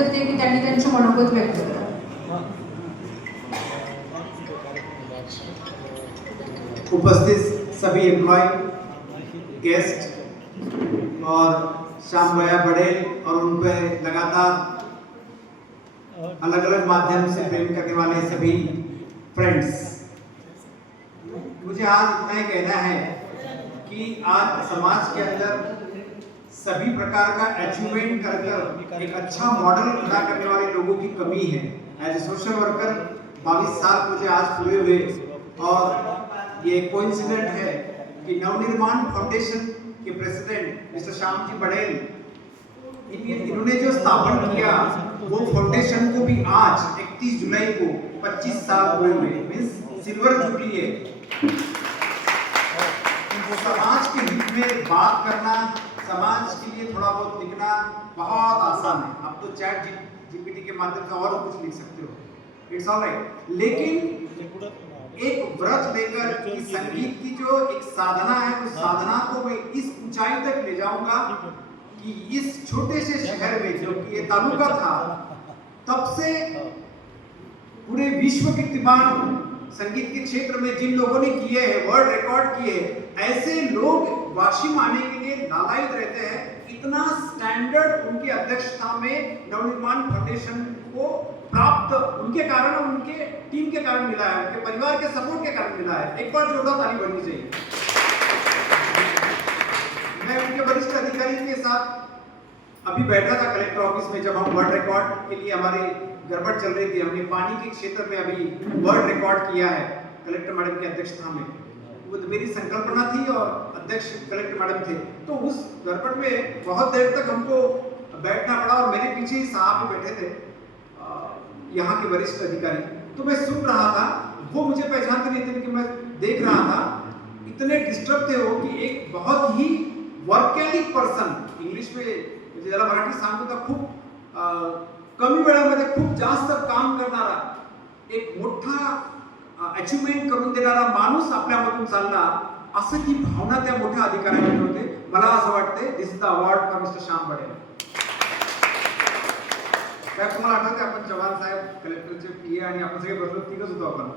करते की त्यांनी त्यांचे मनोगत व्यक्त करा. उपस्थित सभी एम्प्लॉय, गेस्ट और श्याम भैया बड़ेल और उन पे लगातार अलग अलग माध्यम से प्रेम करने वाले सभी फ्रेंड्स, मुझे आज इतना ही कहना है कि आज समाज के अंदर सभी प्रकार का अचीवमेंट कर कर एक अच्छा मॉडल खड़ा करने वाले लोगों की कमी है. एज ए सोशल वर्कर 22 साल मुझे आज पूरे हुए और ये कोइंसिडेंट है कि नवनिर्माण फाउंडेशन के प्रेसिडेंट मिस्टर श्याम जी बड़ेल, इन्होंने जो स्थापन किया वो फाउंडेशन को भी आज 31 जुलाई को 25 साल पूरे हुए, मींस सिल्वर जुबली है. समाज के हित में बात करना, समाज के लिए थोड़ा बहुत लिखना बहुत आसान है. आप तो चैट जीपीटी के माध्यम से और कुछ लिख सकते हो, इट्स ऑल राइट. लेकिन एक व्रत लेकर कि संगीत की जो एक साधना है उस साधना को मैं इस ऊंचाई तक ले जाऊंगा कि इस छोटे से शहर में जो कि ये तालुका था, तब से पूरे विश्व कीर्तिमान संगीत के क्षेत्र में जिन लोगों ने किए हैं, वर्ल्ड रिकॉर्ड किए, ऐसे लोग वाशिम आने के लिए लालायित रहते हैं. इतना स्टैंडर्ड उनकी अध्यक्षता में नवनिर्माण फाउंडेशन को प्राप्त उनके कारण और उनके टीम के कारण मिला है, उनके परिवार के सपोर्ट के कारण मिला है. एक बार जोरदार ताली बननी चाहिए. मैं उनके वरिष्ठ अधिकारी के साथ अभी बैठा था कलेक्टर ऑफिस में, जब हम वर्ल्ड रिकॉर्ड के लिए हमारे गड़बड़ चल रही थी. हमने पानी के क्षेत्र में अभी वर्ल्ड रिकॉर्ड किया है कलेक्टर मैडम की अध्यक्षता में. वो तो मेरी संकल्पना थी और अध्यक्ष कलेक्टर मैडम थे. तो उस गड़बड़ में बहुत देर तक हमको बैठना पड़ा और मेरे पीछे ही साहब भी बैठे थे, यहाँ के वरिष्ठ अधिकारी. तो मैं सुन रहा था, वो मुझे पहचानते नहीं थे लेकिन मैं देख रहा था. इतने डिस्टर्ब थे वो कि एक बहुत ही वर्कॅलिक पर्सन, इंग्लिश में ज्याला मराठी सांगू तर खूप कमी वेळामध्ये खूप जास्त काम करणारा, एक मोठा अचीवमेंट करून देणारा माणूस आपल्यामधून चालला, असं ती भावना त्या मोठ्या अधिकाऱ्यांमध्ये होते. मला असं वाटते this is the award for mister Shyam Badel. काय तुम्हाला आठवते आपण चव्हाण साहेब कलेक्टरचे पीए आणि आपण सगळे बसलो तिघच होतो आपण.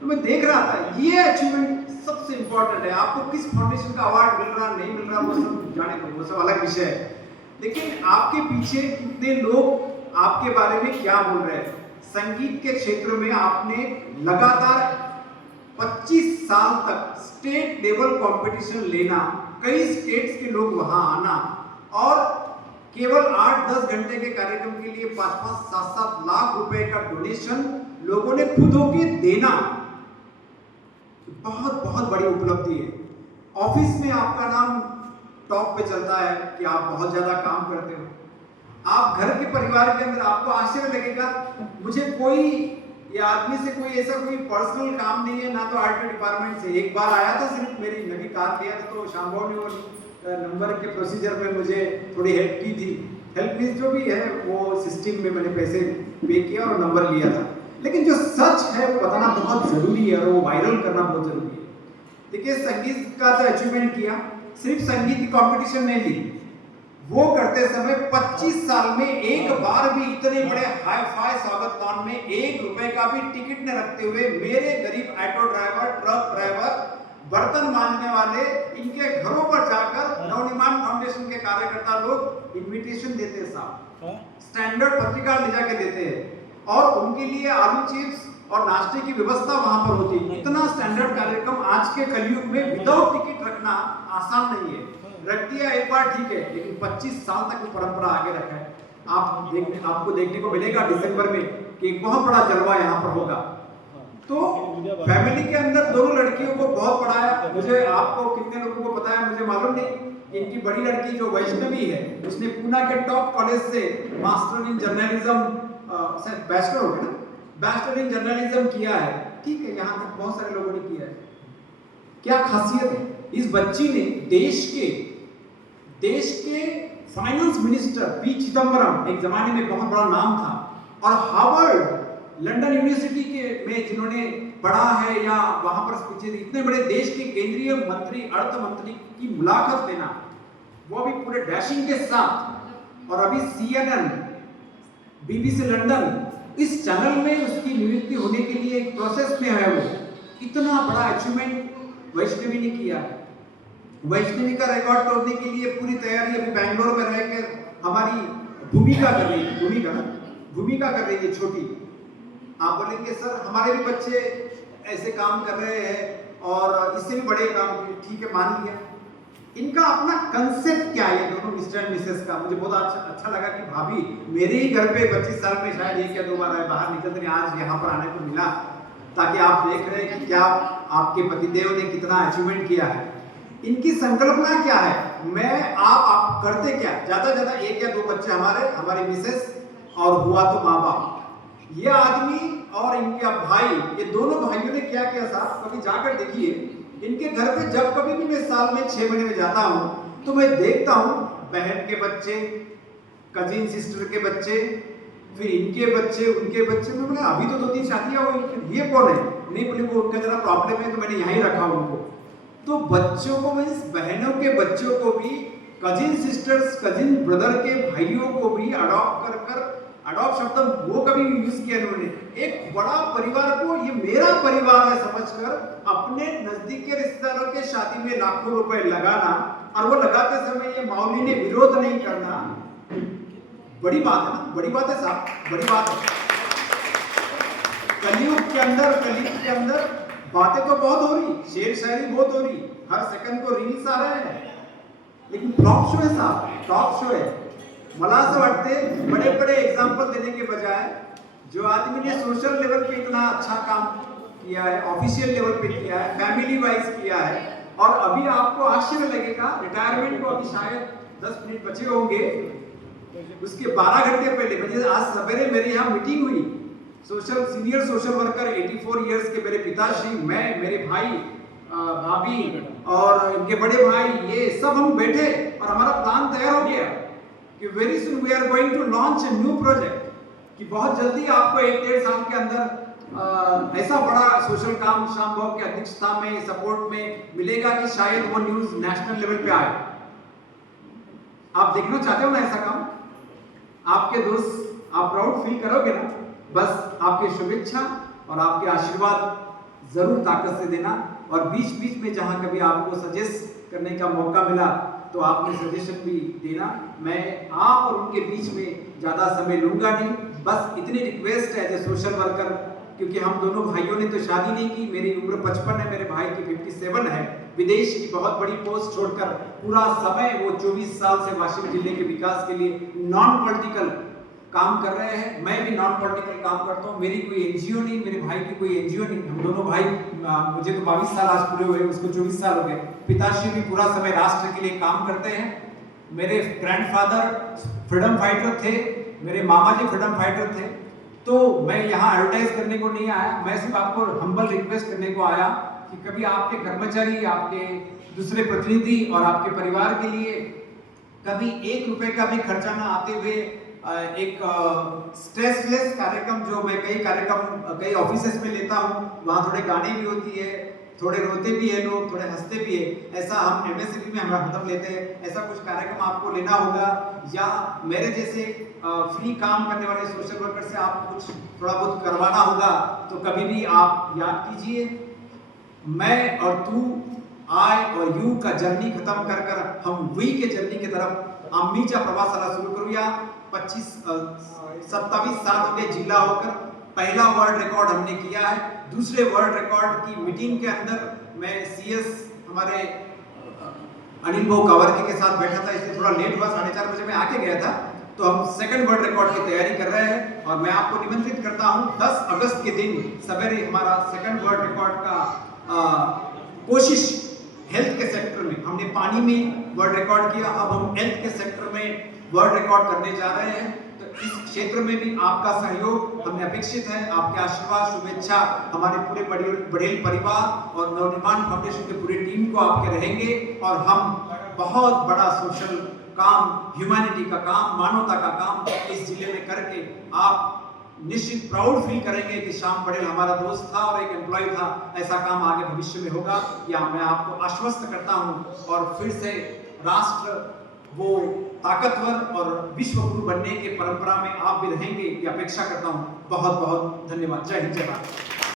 तो मैं देख रहा था ये अचीवमेंट सबसे इंपॉर्टेंट है. आपको किस फाउंडेशन का अवार्ड मिल रहा नहीं मिल रहा वो सब जाने दो, वो सब अलग विषय है. लेकिन आपके पीछे कितने लोग आपके बारे में क्या बोल रहे हैं. संगीत के क्षेत्र में आपने लगातार 25 साल तक स्टेट लेवल कंपटीशन लेना, कई स्टेट्स के लोग वहां आना और केवल 8-10 घंटे के कार्यक्रम के लिए 5-5, 7-7 लाख रुपए का डोनेशन लोगों ने खुद होके देना, बहुत बहुत बड़ी उपलब्धि है. ऑफिस में आपका नाम टॉप पे चलता है कि आप बहुत ज्यादा काम करते हो. आप घर के परिवार के अंदर आपको आश्चर्य लगेगा, मुझे कोई ये आदमी से कोई ऐसा कोई पर्सनल काम नहीं है, ना तो आरटीओ डिपार्टमेंट से. एक बार आया था, सिर्फ मेरी नवी कार लिया था, तो शाम्भव ने वो नंबर के प्रोसीजर में मुझे थोड़ी हेल्प की थी. हेल्प मीन्स जो भी है वो सिस्टम में मैंने पैसे पे किया और नंबर लिया था. लेकिन जो सच है वो बताना बहुत जरूरी है और वो वायरल करना बहुत जरूरी है. देखिए, संगीत का तो अचीवमेंट किया, सिर्फ संगीत की कंपटीशन नहीं ली, वो करते समय 25 साल में एक बार भी इतने बड़े हाई फाई स्वागत लॉन में 1 रुपए का भी टिकट न रखते हुए मेरे गरीब ऑटो ड्राइवर, ट्रक ड्राइवर, बर्तन मांजने वाले, इनके घरों पर जाकर नवनिर्माण फाउंडेशन के कार्यकर्ता लोग इनविटेशन देते हैं साहब, स्टैंडर्ड पत्रिका ले जाके देते हैं और उनके लिए आलू चिप्स और नाश्ते की व्यवस्था वहां पर होती है. इतना स्टैंडर्ड कार्यक्रम आज के कलयुग में विदाउट टिकट रखना आसान नहीं है. रख दिया एक बार ठीक है, लेकिन 25 साल तक वो परंपरा आगे रखा है. आपको देखने को मिलेगा दिसंबर में कि एक बहुत बड़ा जलवा यहाँ पर होगा. तो फैमिली के अंदर दोनों लड़कियों को बहुत पढ़ाया. मुझे, आपको कितने लोगों को पता है मुझे मालूम नहीं. इनकी बड़ी लड़की जो वैष्णवी है, उसने पूना के टॉप कॉलेज से मास्टर इन जर्नलिज्म, बैचलर हो गया ना, बैचलर इन जर्नलिज्म किया है. ठीक है, यहाँ तक बहुत सारे लोगों ने किया है. क्या खासियत है इस बच्ची ने, देश के फाइनेंस मिनिस्टर पी चिदम्बरम, एक जमाने में बहुत बड़ा नाम था, और हार्वर्ड लंदन यूनिवर्सिटी के में जिन्होंने पढ़ा है या वहां पर स्पीचेस, इतने बड़े देश के केंद्रीय मंत्री, अर्थ मंत्री की मुलाकात लेना, वो भी पूरे डैशिंग के साथ. और अभी CNN BBC लंदन, इस चैनल में उसकी नियुक्ति होने के लिए एक प्रोसेस में है। वो इतना बड़ा अचीवमेंट वैष्णवी ने किया है। वैष्णवी का रिकॉर्ड तोड़ने के लिए पूरी तैयारी अभी बैंगलोर में रहकर हमारी भूमिका कर रही है। भूमिका कर रही है छोटी। आप बोलेंगे सर हमारे भी बच्चे ऐसे काम कर रहे हैं और इससे भी बड़े काम, ठीक है मान लिया। इनका अपना कंसेप्ट क्या है दोनों मिस्टर एंड मिसेस का। मुझे बहुत अच्छा लगा कि भाभी मेरे ही घर पे 25 साल में शायद एक या दो बार बाहर निकलते नहीं, आज यहाँ पर आने को मिला, ताकि आप देख रहे हैं कि क्या आपके पतिदेव ने कितना अचीवमेंट किया है। इनकी संकल्पना क्या है, मैं आप करते क्या, ज्यादा एक या दो बच्चे हमारे मिसेस और हुआ तो माँ बाप। ये आदमी और इनके भाई, ये दोनों भाइयों ने क्या किया साहब, कभी जाकर देखिए इनके घर पे। जब कभी भी मैं साल में 6 महीने में जाता हूँ तो मैं देखता हूँ बहन के बच्चे, कजिन सिस्टर के बच्चे, फिर इनके बच्चे, उनके बच्चे। मैं बोला अभी तो 2-3 शादियां हुई, ये कौन है? नहीं बोले वो उनका जरा प्रॉब्लम है तो मैंने यहीं रखा उनको। तो बच्चों को, मीन्स बहनों के बच्चों को भी, कजिन सिस्टर्स, कजिन ब्रदर के भाइयों को भी अडॉप्ट शब्द वो कभी यूज किया इन्होंने। एक बड़ा परिवार को ये मेरा परिवार है समझकर अपने नजदीक के रिश्तेदारों के शादी में लाखों रुपए लगाना, और वो लगाते समय ये मौलवी ने विरोध नहीं करना, बड़ी बात है ना, बड़ी बात है साहब, बड़ी बात है। कलयुग के अंदर बातें तो बहुत हो रही, शेर शायरी बहुत हो रही, हर सेकंड को रील्स आ रहे हैं, लेकिन फ्लॉप शो है साहब, टॉप शो है। मला असं वाटते बड़े एग्जाम्पल देने के बजाय जो आदमी ने सोशल लेवल पे इतना अच्छा काम किया है, ऑफिशियल लेवल पे किया है, फैमिली वाइज किया है, और अभी आपको आश्चर्य लगेगा रिटायरमेंट को अभी शायद 10 मिनट बचे होंगे, उसके 12 घंटे पहले, मुझे आज सवेरे मेरे यहाँ मीटिंग हुई, सीनियर सोशल वर्कर 84 इयर्स के मेरे पिताश्री, मैं, मेरे भाई, भाभी और इनके बड़े भाई, ये सब हम बैठे और हमारा प्लान तैयार हो गया कि very soon we are going to launch a new project, कि बहुत जल्दी आपको 1-1.5 साल के अंदर ऐसा बड़ा सोशल काम श्याम भाव की अध्यक्षता में, सपोर्ट में मिलेगा कि शायद वो न्यूज नेशनल लेवल पे आए। आप देखना चाहते हो ना ऐसा काम? आपके दोस्त, आप प्राउड फील करोगे ना? बस आपकी शुभेच्छा और आपके आशीर्वाद जरूर ताकत से देना, और बीच बीच में जहां कभी आपको सजेस्ट करने का मौका मिला तो आपने सजेशन भी देना। मैं आप और उनके बीच में ज्यादा समय लूंगा नहीं, बस इतनी रिक्वेस्ट है एज ए सोशल वर्कर, क्योंकि हम दोनों भाइयों ने तो शादी नहीं की, मेरी उम्र 55 है, मेरे भाई की 57 है, विदेश की बहुत बड़ी पोस्ट छोड़कर पूरा समय वो 24 साल से वाशिंग जिले के विकास के लिए नॉन पॉलिटिकल काम कर रहे हैं। मैं भी नॉन पॉलिटिकल काम करता हूँ, मेरी कोई एनजीओ नहीं, मेरे भाई की कोई एनजीओ नहीं, हम दोनों भाई, मुझे तो 22 साल आज पूरे हुए, उसको 24 साल हो गए। पिताश्री भी पूरा समय राष्ट्र के लिए काम करते हैं। मेरे ग्रैंडफादर फ्रीडम फाइटर थे, मेरे मामा जी फ्रीडम फाइटर थे। तो मैं यहाँ एडवर्टाइज करने को नहीं आया, मैं सिर्फ आपको हम्बल रिक्वेस्ट करने को आया कि कभी आपके कर्मचारी, आपके दूसरे प्रतिनिधि और आपके परिवार के लिए कभी 1 रुपए का भी खर्चा ना आते हुए एक स्ट्रेसलेस कार्यक्रम, जो मैं कई ऑफिसेस में लेता हूँ, वहाँ थोड़े गाने भी होती है, थोड़े रोते भी है लोग, थोड़े हंसते भी है, ऐसा हम MSCP में हम लेते हैं। ऐसा कुछ कार्यक्रम आपको लेना होगा, या मेरे जैसे फ्री काम करने वाले सोशल वर्कर से आप कुछ थोड़ा बहुत करवाना होगा, तो कभी भी आप याद कीजिए, मैं और तू, आई और यू का जर्नी खत्म कर हम वी के जर्नी की तरफ आम्मीच्या प्रवासाला सुरू करूया। 27 साल हो गए जिला होकर, पहला वर्ल्ड रिकॉर्ड हमने किया है। दूसरे वर्ल्ड रिकॉर्ड की मीटिंग के अंदर मैं CS हमारे अनिल भाऊ कावरके के साथ बैठा था, इसलिए थोड़ा लेट हुआ, 4:30 बजे मैं आके गया था। तो हम सेकंड वर्ल्ड रिकॉर्ड की तैयारी कर रहे हैं, और मैं आपको निमंत्रित करता हूं 10 अगस्त के दिन सवेरे हमारा सेकंड वर्ल्ड रिकॉर्ड का कोशिश हेल्थ के सेक्टर में, हमने पानी में वर्ल्ड रिकॉर्ड किया, अब हम हेल्थ के सेक्टर में वर्ल्ड रिकॉर्ड करने जा रहे हैं। तो इस क्षेत्र में भी आपका सहयोग हमें अपेक्षित है, आपके आशीर्वाद, शुभेच्छा हमारे पूरे बड़ेल परिवार और नवनिर्माण फाउंडेशन के पूरी टीम को आपके रहेंगे, और हम बहुत बड़ा सोशल काम, ह्यूमैनिटी का काम, मानवता का काम इस जिले में करके आप निश्चित प्राउड फील करेंगे कि श्याम पटेल हमारा दोस्त था और एक एम्प्लॉय था। ऐसा काम आगे भविष्य में होगा, या मैं आपको आश्वस्त करता हूं। और फिर से राष्ट्र वो ताकतवर और विश्व गुरु बनने के परंपरा में आप भी रहेंगे ये अपेक्षा करता हूँ। बहुत बहुत धन्यवाद। जय हिंद, जय भारत।